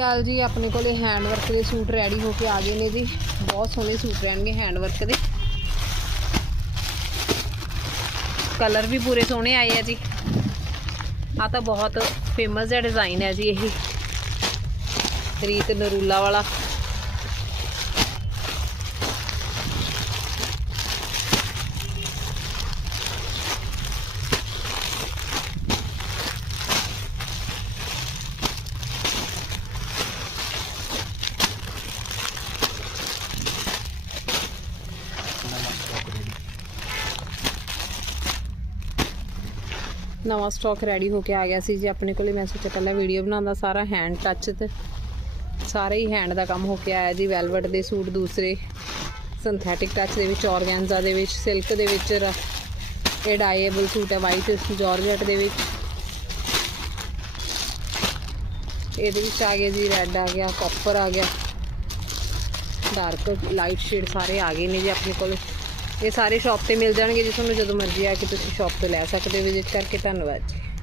ਗੱਲ ਜੀ, ਆਪਣੇ ਕੋਲੇ ਹੈਂਡ ਵਰਕ ਦੇ ਸੂਟ ਰੈਡੀ ਹੋ ਕੇ ਆ ਗਏ ਨੇ ਜੀ। ਬਹੁਤ ਸੋਹਣੇ ਸੂਟ ਰਹਿਣਗੇ ਹੈਂਡ ਵਰਕ ਦੇ। ਕਲਰ ਵੀ ਪੂਰੇ ਸੋਹਣੇ ਆਏ ਆ ਜੀ। ਆ ਤਾਂ ਬਹੁਤ ਫੇਮਸ ਜਿਹਾ ਡਿਜ਼ਾਈਨ ਹੈ ਜੀ ਇਹ। ਰੀਤ ਨਰੂਲਾ ਵਾਲਾ। ਨਵਾਂ ਸਟਾਕ ਰੈਡੀ ਹੋ ਕੇ ਆ ਗਿਆ ਸੀ ਜੀ। ਆਪਣੇ ਕੋਲੇ ਮੈਂ ਸੋਚਿਆ ਪਹਿਲਾਂ ਵੀਡੀਓ ਬਣਾਉਂਦਾ ਸਾਰਾ ਹੈਂਡ ਟੱਚ ਤੇ ਸਾਰੇ ਹੀ ਹੈਂਡ ਦਾ ਕੰਮ ਹੋ ਕੇ ਆਇਆ ਜੀ। ਵੈਲਵਟ ਦੇ ਸੂਟ ਦੂਸਰੇ ਸਿੰਥੈਟਿਕ ਟੱਚ ਦੇ ਵਿੱਚ ਔਰਗੈਂਜ਼ਾ ਦੇ ਵਿੱਚ ਸਿਲਕ ਦੇ ਵਿੱਚ ਇਹ ਡਾਈਏਬਲ ਸੂਟ ਹੈ ਵਾਈਟ ਜਾਰਜਟ ਦੇ ਵਿੱਚ। ਇਹਦੇ ਵਿੱਚ ਆ ਗਿਆ ਜੀ ਰੈੱਡ ਆ ਗਿਆ ਕਾਪਰ ਆ ਗਿਆ। ਡਾਰਕ ਲਾਈਟ ਸ਼ੇਡ ਸਾਰੇ ਆ ਗਏ ਨੇ ਜੀ ਆਪਣੇ ਕੋਲ। ਇਹ ਸਾਰੇ ਸ਼ਾਪ ਤੇ ਮਿਲ ਜਾਣਗੇ ਜੀ ਤੁਹਾਨੂੰ ਜਦੋਂ ਮਰਜ਼ੀ ਆ ਕੇ ਤੁਸੀਂ ਸ਼ਾਪ ਤੋਂ ਲੈ ਸਕਦੇ ਹੋ। ਵਿਜ਼ਿਟ ਕਰਕੇ ਧੰਨਵਾਦ ਜੀ।